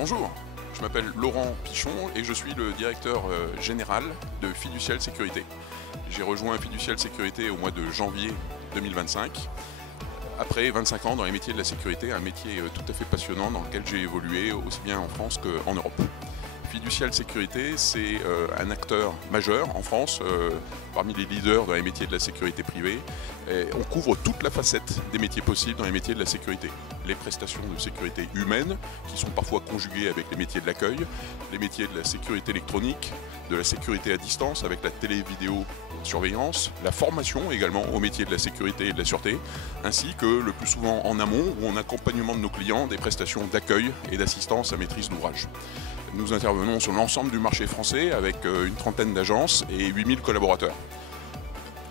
Bonjour, je m'appelle Laurent Pichon et je suis le directeur général de Fiducial Sécurité. J'ai rejoint Fiducial Sécurité au mois de janvier 2025, après 25 ans dans les métiers de la sécurité, un métier tout à fait passionnant dans lequel j'ai évolué aussi bien en France qu'en Europe. Fiducial Sécurité, c'est un acteur majeur en France, parmi les leaders dans les métiers de la sécurité privée. Et on couvre toute la facette des métiers possibles dans les métiers de la sécurité. Les prestations de sécurité humaine, qui sont parfois conjuguées avec les métiers de l'accueil, les métiers de la sécurité électronique, de la sécurité à distance avec la télé-vidéo-surveillance, la formation également aux métiers de la sécurité et de la sûreté, ainsi que le plus souvent en amont ou en accompagnement de nos clients des prestations d'accueil et d'assistance à maîtrise d'ouvrage. Nous intervenons sur l'ensemble du marché français avec une trentaine d'agences et 8000 collaborateurs.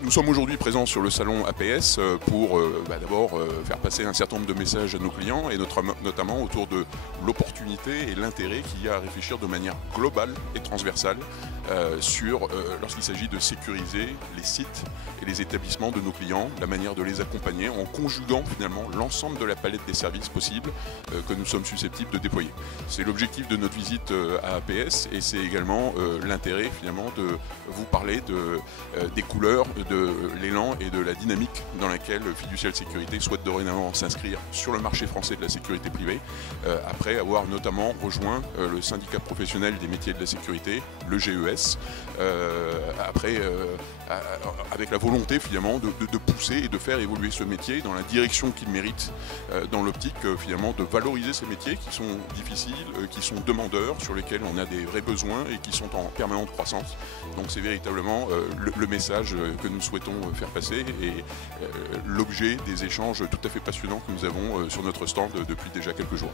Nous sommes aujourd'hui présents sur le salon APS pour d'abord faire passer un certain nombre de messages à nos clients et notamment autour de l'opportunité et l'intérêt qu'il y a à réfléchir de manière globale et transversale lorsqu'il s'agit de sécuriser les sites et les établissements de nos clients, la manière de les accompagner en conjuguant finalement l'ensemble de la palette des services possibles que nous sommes susceptibles de déployer. C'est l'objectif de notre visite à APS et c'est également l'intérêt finalement de vous parler des couleurs, de l'élan et de la dynamique dans laquelle Fiducial Sécurité souhaite dorénavant s'inscrire sur le marché français de la sécurité privée, après avoir notamment rejoint le syndicat professionnel des métiers de la sécurité, le GES, avec la volonté finalement de pousser et de faire évoluer ce métier dans la direction qu'il mérite, dans l'optique finalement de valoriser ces métiers qui sont difficiles, qui sont demandeurs, sur lesquels on a des vrais besoins et qui sont en permanente croissance. Donc c'est véritablement le message que nous souhaitons faire passer et l'objet des échanges tout à fait passionnants que nous avons sur notre stand depuis déjà quelques jours.